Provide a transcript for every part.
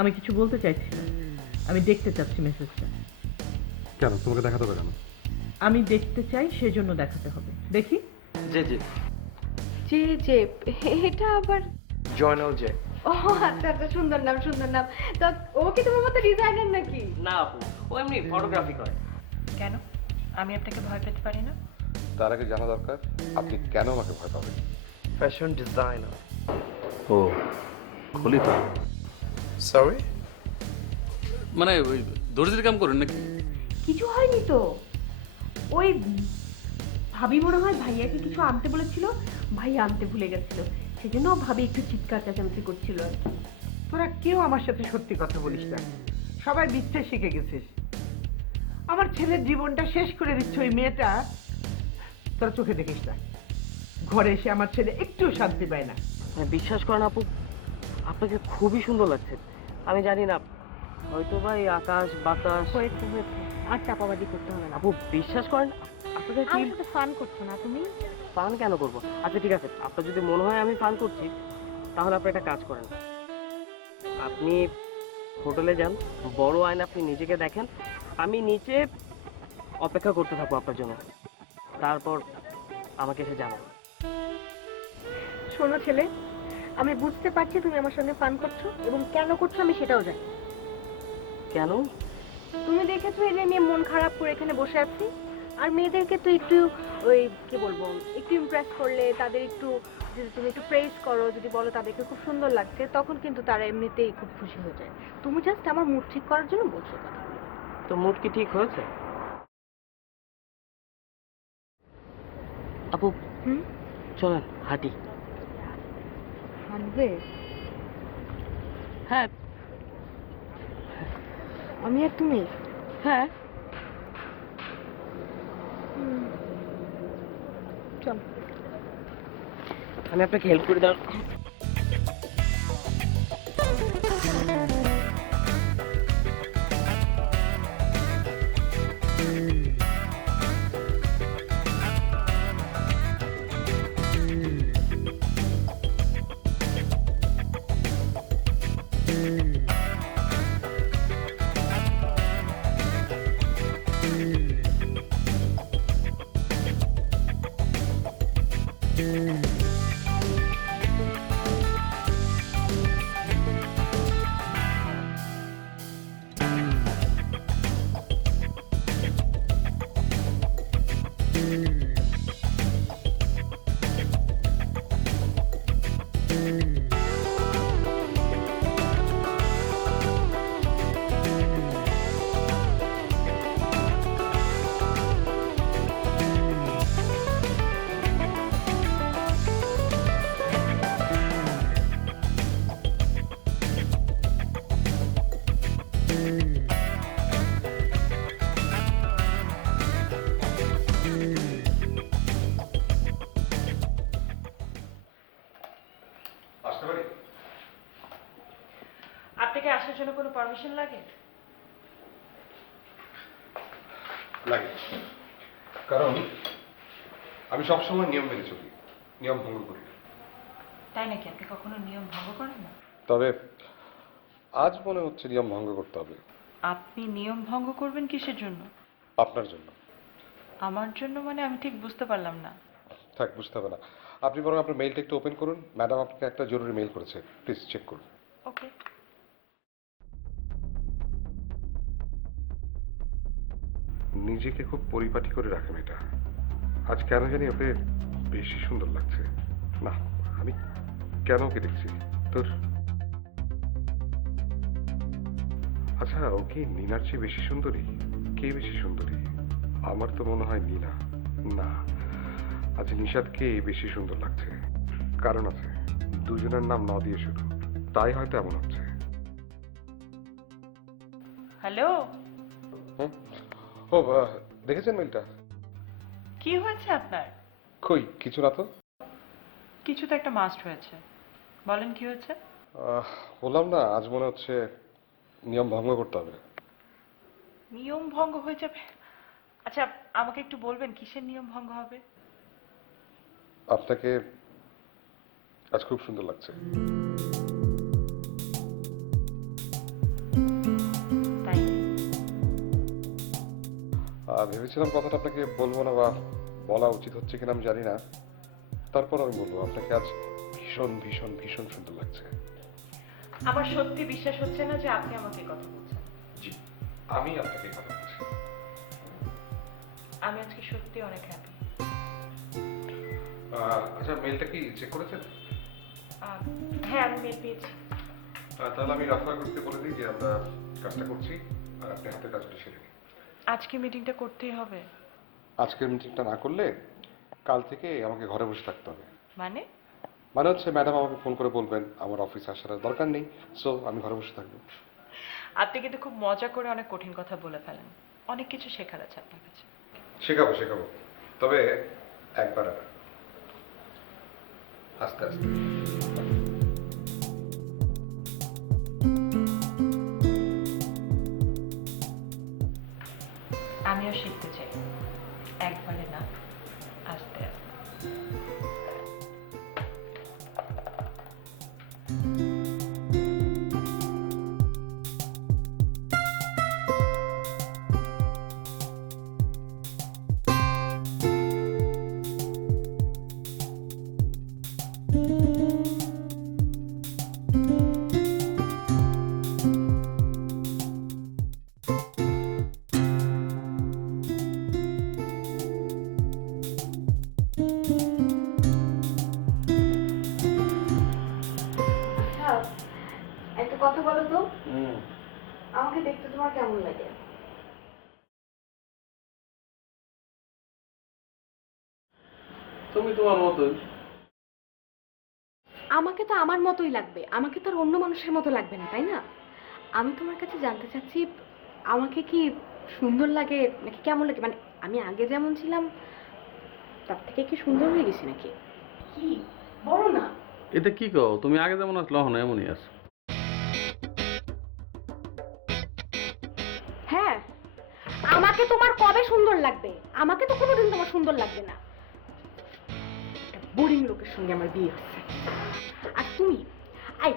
আমি কিছু বলতে চাইছি না, আমি দেখতে চাচ্ছি মেসেজটা। কেন তোমাকে দেখাতে হবে কেন? আমি দেখতে চাই, সেজন্য দেখাতে হবে। দেখি। জে জে যে যে এটা আবার জয়নাল জে। ও আচ্ছা আচ্ছা, সুন্দর নাম সুন্দর নাম। তা ও কি তোমার মতো ডিজাইনার নাকি? না আপু, ও এমনি ফটোগ্রাফি করে। কেন? আমি আপনাকে ভয় পেতে পারি না? তার আগে জানা দরকার আপনি কেন আমাকে ভয় পাবেন। Fashion designer. ও খলিফা, সরি, মানে ওই দর্জির কাম করেন নাকি? কিছু হয়নি তো, ওই ভাবি মনে হয় ভাইয়াকে কিছু আনতে বলেছিল, ভাইয়া আনতে ভুলে গেছিল, সেজন্য ভাবি একটু চিৎকার চেঁচামেচি করছিল আর কি। তোরা কেউ আমার সাথে সত্যি কথা বলিস না, সবাই মিথ্যে শিখে গেছিস। আমার ছেলের জীবনটা শেষ করে দিচ্ছে ওই মেয়েটা, তোরা চোখে দেখিস না। ঘরে এসে আমার ছেলে একটু শান্তি পায় না। বিশ্বাস করেন আপু, আপনাকে খুবই সুন্দর লাগছে। আমি জানি না, হয়তো ভাই আকাশ বাতাস। হয়েছে হয়েছে, আর চাপাবাজি করতে হবে না। আপু বিশ্বাস করেন, আপনাকে কি আমার সাথে ফান করছো না তুমি? ফান কেন করবো? আচ্ছা ঠিক আছে, আপনার যদি মনে হয় আমি ফান করছি, তাহলে আপনি একটা কাজ করেন। আপনি হোটেলে যান, বড় আয়না আপনি নিজেকে দেখেন, আমি নিচে অপেক্ষা করতে থাকবো আপনার জন্য, তারপর আমাকে এসে জানান। শোনো ছেলে, আমি বুঝতে পারছি তুমি আমার সঙ্গে ফান করছো, এবং কেন করছো আমি সেটাও জানি। কেন? তুমি দেখেছো এই যে আমি মন খারাপ করে এখানে বসে আছি, আর মেয়েদেরকে তো একটু ওই কি বলবো, একটু ইমপ্রেস করলে, তাদের একটু যদি তুমি একটু প্রেজ করো, যদি বলো তাদেরকে খুব সুন্দর লাগছে, তখন কিন্তু তারা এমনিতেই খুব খুশি হয়ে যায়। তুমি জাস্ট আমার মুড ঠিক করার জন্য বলছো কথা। তো মুড কি ঠিক হয়েছে? আপু চলেন হাঁটি। হাঁটবে? হ্যাঁ আমি আর তুমি? হ্যাঁ। চল। আমি আপনাকে হেল্প করে দাও। আপনাকে আসার জন্য কোনো পারমিশন লাগে? লাগে, কারণ আমি সবসময় নিয়ম মেনে চলি, নিয়ম ভঙ্গ করি না। তাই নাকি? আপনি কখনো নিয়ম ভঙ্গ করেন না? তবে আজ মনে হচ্ছে নিয়ম ভঙ্গ করতে হবে। আপনি নিয়ম ভঙ্গ করবেন কিসের জন্য? আপনার জন্য। আমার জন্য মানে? আমি ঠিক বুঝতে পারলাম না। থাক, বুঝতে হবে না। আপনি বরং আপনার মেইলটা একটু ওপেন করুন, ম্যাডাম আপনাকে একটা জরুরি মেইল করেছে, প্লিজ চেক করুন। ওকে। নিজেকে খুব পরিপাটি করে রাখে মেয়েটা, আজ কেন জানি ওকে বেশি সুন্দর লাগছে। না, আমি কেন ওকে দেখছি তোর? আচ্ছা, ও কি নীনার চেয়ে বেশি সুন্দরী? কে বেশি সুন্দরী? আমার তো মনে হয় নীনা। না, আজ নিশাদকে বেশি সুন্দর লাগছে। কারণ আছে, দুজনের নাম ন দিয়ে শুরু, তাই হয়তো এমন হচ্ছে। হ্যালো, ও, দেখেছেন মেলটা? কি হয়েছে আপনার? কই কিছু না তো। কিছু তো একটা মাস্ট হয়েছে, বলেন কি হয়েছে? বললাম না, আজ মনে হচ্ছে নিয়ম ভঙ্গ করতে হবে। নিয়ম ভঙ্গ হয়ে যাবে? আচ্ছা, আমাকে একটু বলবেন কিসের নিয়ম ভঙ্গ হবে? আপনাকে আজ খুব সুন্দর লাগছে। তাই? ভেবেছিলাম কথাটা আপনাকে বলবো না, বা বলা উচিত হচ্ছে কিনা আমি জানি না, তারপর আমি বলবো, আপনাকে আজ ভীষণ ভীষণ ভীষণ সুন্দর লাগছে। আমার সত্যি বিশ্বাস হচ্ছে না যে আপনি আমাকে কথা বলছেন। জি, আমি আপনাকে কথা বলছি। আমি আজকে সত্যি অনেক হ্যাপি। আচ্ছা, মেলটা কি চেক করেছেন? হ্যাঁ, আমি মেল পেয়েছি। তাহলে আমি রাফা করতে বলে দিই যে আমরা কাজটা করছি, আর আপনি হাতে কাজটা সেরে নিন। আজকে মিটিংটা করতেই হবে? আজকের মিটিংটা না করলে কাল থেকে আমাকে ঘরে বসে থাকতে হবে। মানে? মানে হচ্ছে, ম্যাডাম আমাকে ফোন করে বলবেন আমার অফিসে আসার আর দরকার নেই, সো আমি ঘরে বসে থাকবো। আপনি কিন্তু খুব মজা করে অনেক কঠিন কথা বলে ফেলেন। অনেক কিছু শেখার আছে আপনার কাছে। শেখাবো শেখাবো, তবে একবার আর আস্তে আস্তে। আমিও শিখতে চাই, একবারে না, আস্তে আস্তে। আচ্ছা, একটা কথা বলো তো, আমাকে দেখতে তোমার কেমন লাগে? তুমি তোমার মতোই। আমাকে তো আমার মতোই লাগবে, আমাকে তো আর অন্য মানুষের মতো লাগবে না, তাই না? আমি তোমার কাছে জানতে চাচ্ছি, আমাকে কি সুন্দর লাগে নাকি কেমন লাগে? মানে আমি আগে যেমন ছিলাম তার থেকে কি সুন্দর হয়ে গেছি নাকি? কি বলো না। এটা কি কও? তুমি আগে যেমন আসলো এখন এমনই আছো। হ্যাঁ, আমাকে তোমার কবে সুন্দর লাগবে? আমাকে তো কোনোদিন তোমার সুন্দর লাগবে না। একটা বোরিং লোকের সঙ্গে আমার বিয়ে হচ্ছে। আর তুমি, আই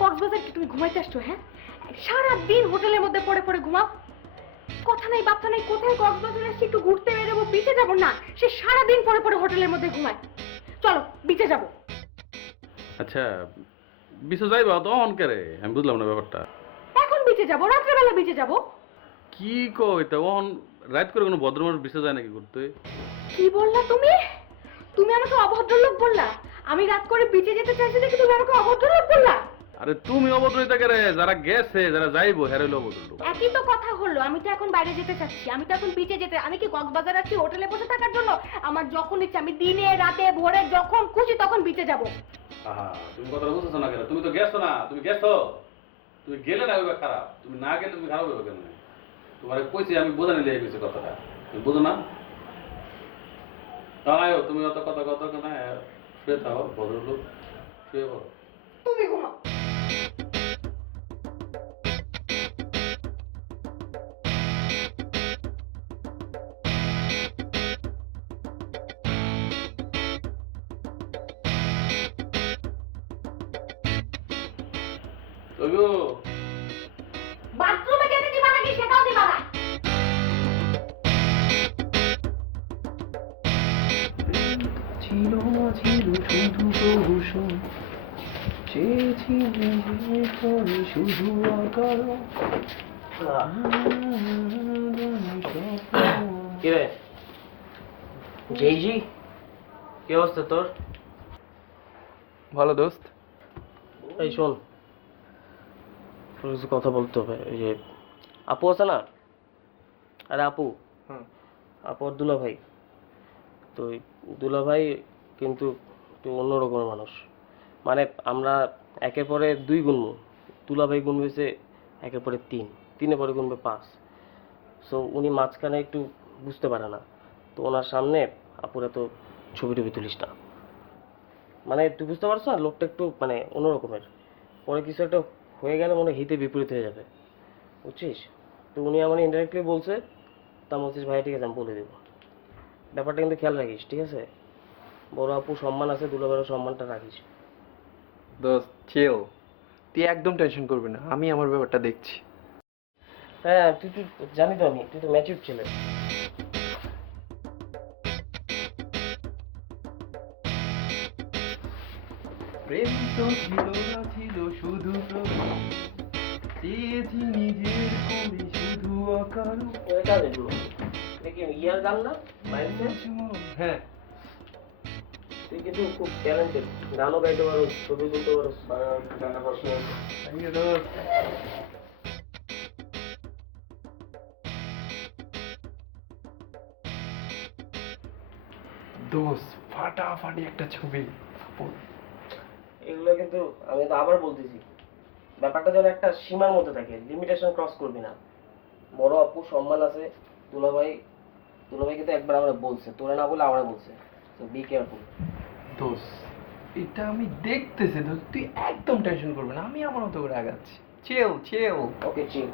কক্সবাজার কি তুমি ঘুমাইতে আসছো? হ্যাঁ, সারা দিন হোটেলের মধ্যে পড়ে পড়ে ঘুমাও, কথা নাই বার্তা নাই। কোথায় কক্সবাজারে আসছি একটু ঘুরতে বেরোবো, বিচে যাবো না, সে সারা দিন পড়ে পড়ে হোটেলের মধ্যে ঘুমায়। চলো বিচে যাবো। আচ্ছা, বিশ্ব যাইবা তো অন করে? আমি বুঝলাম না ব্যাপারটা। এখন বিচে যাবো, রাত্রেবেলা বিচে যাবো। কি কও এটা? অন রাত করে কোনো ভদ্র মানুষ বিশ্ব যায় নাকি করতে? কি বললা তুমি? তুমি আমাকে অভদ্রলোক বললা? আমি রাত করে বিচে যেতে চাইছি দেখি তুমি আমাকে অভদ্রলোক বললা? আরে তুমি অভদ্রতা করে, যারা গেছে যারা যাইবো হেরে হলো অভদ্র লোক। একই তো কথা হলো। আমি তো এখন বাইরে যেতে চাচ্ছি, আমি তো এখন বিচে যেতে। আমি কি কক্সবাজার আছি হোটেলে বসে থাকার জন্য? আমার যখন ইচ্ছা আমি দিনে রাতে ভোরে যখন খুশি তখন বিচে যাব। আহা, তুমি কথা বুঝতেছো না কেন? তুমি তো গেছো না, তুমি গেছো, তুমি গেলে না ওইবার খারাপ, তুমি না গেলে তুমি খারাপ হবে কেন? তোমার কইছি আমি বোঝা নিলে এই কইছি কথাটা, তুমি বুঝো না? তাই তুমি অত কথা কথা না, শুয়ে থাকো ভদ্রলোক, শুয়ে পড়ো। তুমি ঘুমাও। তবু বাথরুমে যেতে দিবা নাকি সেটাও দিবা না। ছিল ছিল শুধু প্রহসন, চেয়েছি শুধু অকাল। কিরে জেইজি, কি অবস্থা তোর? ভালো দোস্ত। এই শোন, তোর কিছু কথা বলতে হবে। এই যে আপু আছে না, আরে আপু, আপু আর দুলা ভাই, তো ওই দুলা ভাই কিন্তু একটু অন্যরকমের মানুষ। মানে আমরা একের পরে 2 গুনবো, দুলা ভাই গুনবেছে একের পরে 3, 3-এর পরে গুনবে 5। সো উনি মাঝখানে একটু বুঝতে পারে না, তো ওনার সামনে আপুর এত ছবি টবি তুলিস না। মানে তুই বুঝতে পারছ না, লোকটা একটু মানে অন্যরকমের। পরে কিছু একটা হয়ে গেলে মনে হয় হিতে বিপরীত হয়ে যাবে, বুঝছিস? তো উনি আমার ইনডাইরেক্টলি বলছে, তা বলছিস ভাই ঠিক আছে আমি বলে দেবো। ব্যাপারটা কিন্তু খেয়াল রাখিস, ঠিক আছে? বড় আপু সম্মান আছে, দুলাভাইয়ের সম্মানটা রাখিস। দোস্ত চিল, তুই একদম টেনশন করবি না, আমি আমার ব্যাপারটা দেখছি। হ্যাঁ তুই তুই জানি তো, তুই তো ম্যাচিউর ছেলে। প্রেম তো ছিল না ছিল শুধু চেয়েছি নিজের করে শুধু অকারণ। এটা দেখলো দেখি ইয়ার গান না মাইন্ডে। হ্যাঁ, তুই কিন্তু খুব ট্যালেন্টেড, গানও গাইতে পারো, ছবি তুলতে পারো, গানটা পড়াশোনা। থ্যাংক ইউ দোস্ত। দোস্ত ফাটাফাটি একটা ছবি। এগুলো কিন্তু আমি তো আবার বলতেছি, ব্যাপারটা যেন একটা সীমার মধ্যে থাকে, লিমিটেশন ক্রস করবি না। বড় আপু সম্মান আছে, দুলাভাই কিন্তু একবার আমরা বলছে, তোরা না বলে আমরা বলছে, তো বি কেয়ারফুল। দোস্ত এটা আমি দেখতেছি দোস্ত, তুই একদম টেনশন করবি না, আমি আমার মতো করে আগাচ্ছি। চিল চিল। ওকে চিল।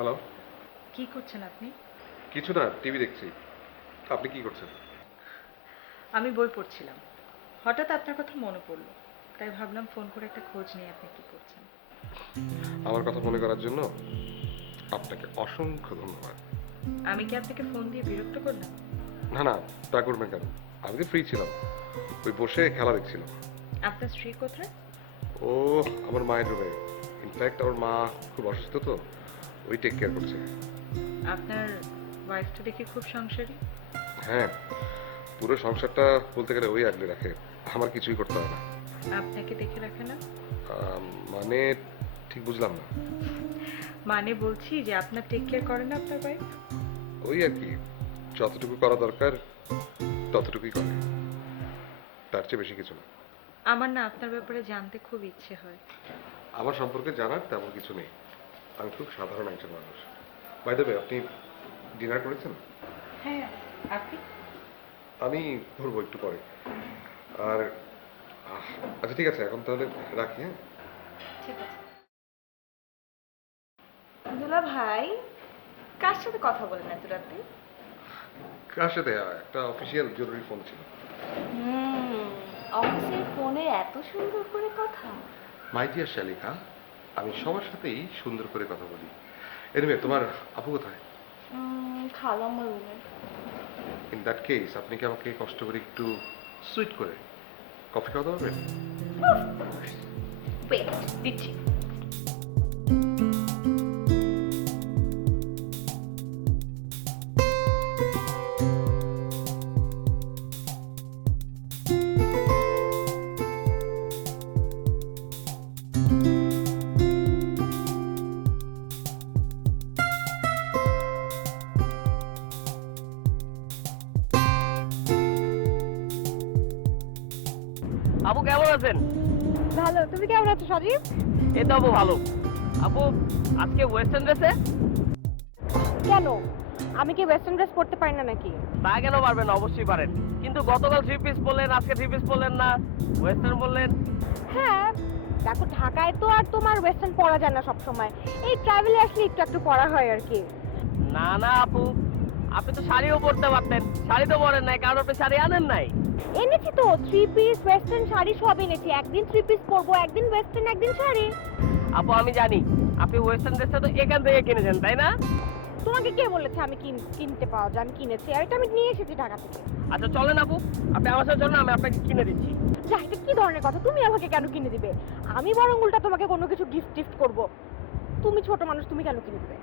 হ্যালো, কি করছেন আপনি? কিছু না, টিভি দেখছি। আপনি কি করছেন? আমি বই পড়ছিলাম, হঠাৎ আপনার কথা মনে পড়লো, তাই ভাবলাম ফোন করে একটা খোঁজ নিয়ে আপনি কি করছেন। আমার কথা মনে করার জন্য আপনাকে অসংখ্য ধন্যবাদ। আমি কি আপনাকে ফোন দিয়ে বিরক্ত করলাম? না না, তা করবেন কেন? আমি তো ফ্রি ছিলাম, ওই বসে খেলা দেখছিলাম। আপনার স্ত্রী কোথায়? ও আমার মায়ের রুমে। ইনফ্যাক্ট আমার মা খুব অসুস্থ, তো ওই টেক কেয়ার করছে। আপনার ওয়াইফ তো দেখি খুব সংসারী। হ্যাঁ, পুরো সংসারটা বলতে গেলে ওই আগলে রাখে, আমার কিছুই করতে হয় না। আপনাকে দেখে রাখে না? মানে ঠিক বুঝলাম না। মানে বলছি যে আপনার টেক কেয়ার করে না আপনার ওয়াইফ? ওই আর কি, যতটুকু করা দরকার ততটুকুই করে, তার চেয়ে বেশি কিছু না। আমার না আপনার ব্যাপারে জানতে খুব ইচ্ছে হয়। আমার সম্পর্কে জানার তেমন কিছু নেই, আমি খুব সাধারণ একজন মানুষ। বাই দ্য ওয়ে, আপনি ডিনার করেছেন? হ্যাঁ, আপনি? আমি করবো একটু পরে। আর আচ্ছা ঠিক আছে, এখন তাহলে রাখি। হ্যাঁ, ঠিক আছে। দুলা ভাই, কার সাথে কথা বলেন এত রাতে? কার সাথে? একটা অফিসিয়াল জরুরি ফোন ছিল। অফিসের ফোনে এত সুন্দর করে কথা। মাই ডিয়ার শালিকা, আমি সবার সাথেই সুন্দর করে কথা বলি। এনিওয়ে, তোমার আপু কোথায়? খালা আমার রুমে। ইন দ্যাট কেস আপনি কি আমাকে কষ্ট করে একটু সুইট করে কফি খাওয়াতে পারবেন? ওয়েট, দিচ্ছি। আপু কেমন আছেন? ভালো, তুমি কেমন আছো সজীব? এই তো আপু ভালো। আপু আজকে ওয়েস্টার্ন ড্রেসে? কেন, আমি কি ওয়েস্টার্ন ড্রেস পরতে পারি না নাকি? তা কেন পারবেন, অবশ্যই পারেন। কিন্তু গতকাল 3 পিস পরলেন, আজকে 3 পিস পরলেন না, ওয়েস্টার্ন বললেন। হ্যাঁ দেখো, ঢাকায় তো আর তোমার ওয়েস্টার্ন পরা যায় না সব সময়, এই ট্রাভেলে আসলে একটু একটু পরা হয় আর কি। না না আপু, আপনি তো শাড়িও পরতে পারতেন, শাড়ি তো পরেন নাই, কারণ আপনি শাড়ি আনেন নাই। এনেছি তো, 3 পিস ওয়েস্টার্ন শাড়ি সব এনেছি। একদিন 3 পিস পরবো, একদিন ওয়েস্টার্ন, একদিন শাড়ি। আপু আমি জানি আপনি ওয়েস্টার্ন ড্রেসটা তো এখান থেকে কিনেছেন, তাই না? তোমাকে কে বলেছে আমি কিনতে পাওয়া যায়? আমি কিনেছি, আর এটা আমি নিয়ে এসেছি ঢাকা থেকে। আচ্ছা চলেন আপু, আপনি আমার সাথে চলেন, আমি আপনাকে কিনে দিচ্ছি। যা, এটা কি ধরনের কথা? তুমি আমাকে কেন কিনে দিবে? আমি বরং উল্টা তোমাকে কোনো কিছু গিফট করব। তুমি ছোট মানুষ, তুমি কেন কিনে দিবে?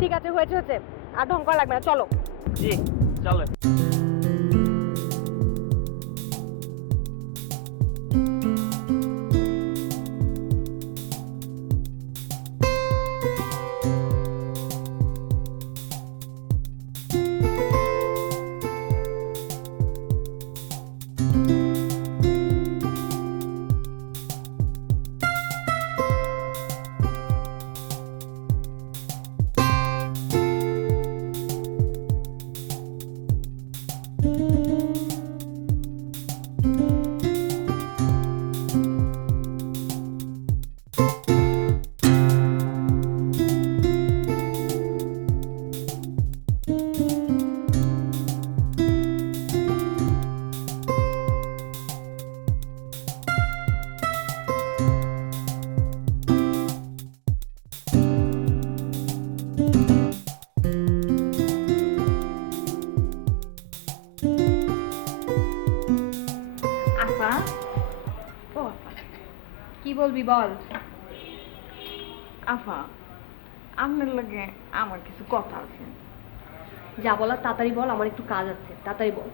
ঠিক আছে, হয়েছে, আর ঢং করা লাগবে না, চলো। জি চলেন। আফা, ও আফা, কি বলবি বল। আফা, আপনার লগে আমার কিছু কথা আছে। যা বলার তাড়াতাড়ি বল, আমার একটু কাজ আছে, তাড়াতাড়ি বল।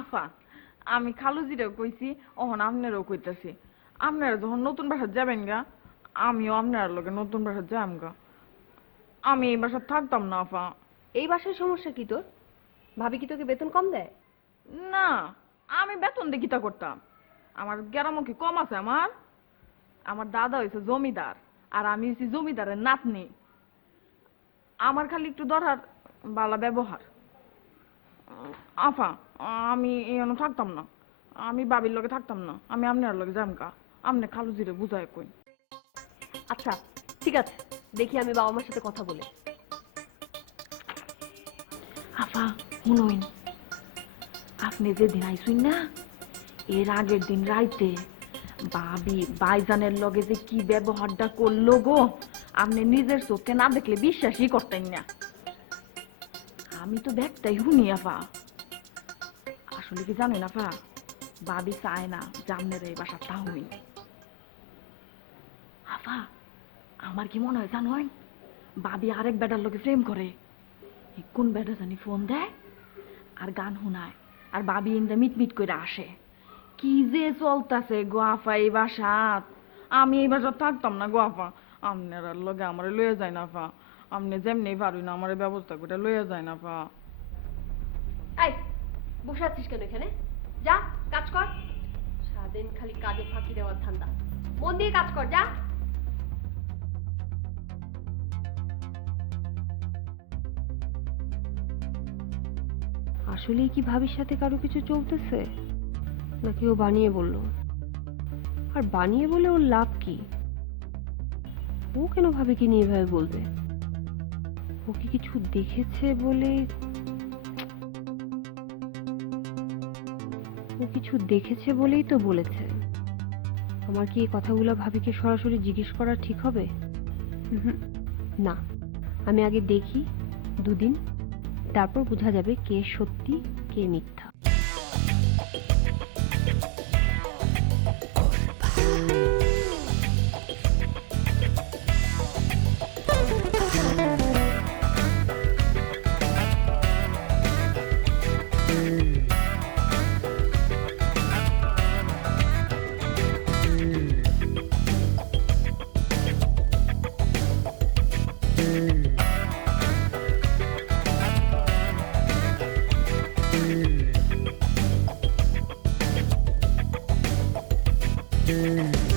আফা, আমি খালুজিরেও কইছি, ওহন আপনারও কইতাছি। আপনারা যখন নতুন বাসায় যাবেন গা, আমিও আপনার লগে নতুন বাসায় যাম গা। আমি এই বাসায় থাকতাম না আফা। এই বাসায় সমস্যা কি তোর? ভাবি কি তোকে বেতন কম দেয়? না, আমি বেতন দিয়ে কিতা করতাম? আমার গ্রামও কি কম আছে? আমার দাদা হয়েছে জমিদার, আর আমি হয়েছি জমিদারের নাতনি। আমার খালি একটু দরকার বালা ব্যবহার। আফা, আমি এখানে থাকতাম না, আমি বাবির লগে থাকতাম না, আমি আপনার লগে যাম গা। আপনি খালুজিরে বুঝায় কই। আচ্ছা ঠিক আছে, দেখি আমি বাবা মার সাথে কথা বলে। আফা শুনুন, আপনি যেদিন আইসুন না, এর আগের দিন রাইতে ভাবি বাইজানের লগে যে কি ব্যবহারটা করলো গো, আপনি নিজের চোখে না দেখলে বিশ্বাসই করতেন না। আমি তো ব্যাগটাই শুনি আফা। আসলে কি জানেন আফা, ভাবি চায় না যে আপনার এই বাসা তাহমিন। আফা, আমার কি মনে হয় জানোই, ভাবি আরেক বেটার লগে প্রেম করে। কোন বেটা জানি ফোন দেয় আর গান শোনায়, আর ভাবি ইন্দা মিটমিট করে আসে। কি যে চলতেছে গো আফা এই বাসাত। আমি এই বাসাত থাকতাম না গো আফা। আপনার লগে আমার লয়ে যায় না আফা। আপনি যেমনি পারুন আমার ব্যবস্থা করে লয়ে যায় না আফা। এই, বসে আছিস কেন এখানে? যা কাজ কর। সারাদিন খালি কাজে ফাঁকি দেওয়ার ধান্দা। মন দিয়ে কাজ কর, যা। আসলেই কি ভাবির সাথে কারো কিছু চলতেছে, নাকি ও বানিয়ে বলল? আর বানিয়ে বলে ওর লাভ কি? ও কেন ভাবিকে নিয়ে এভাবে বলবে? ও কি কিছু দেখেছে বলে? ও কিছু দেখেছে বলেই তো বলেছে। আমার কি এই কথাগুলো ভাবিকে সরাসরি জিজ্ঞেস করা ঠিক হবে? না, আমি আগে দেখি 2 দিন, তারপর বোঝা যাবে কে সত্যি কে মিথ্যা। Mm-hmm.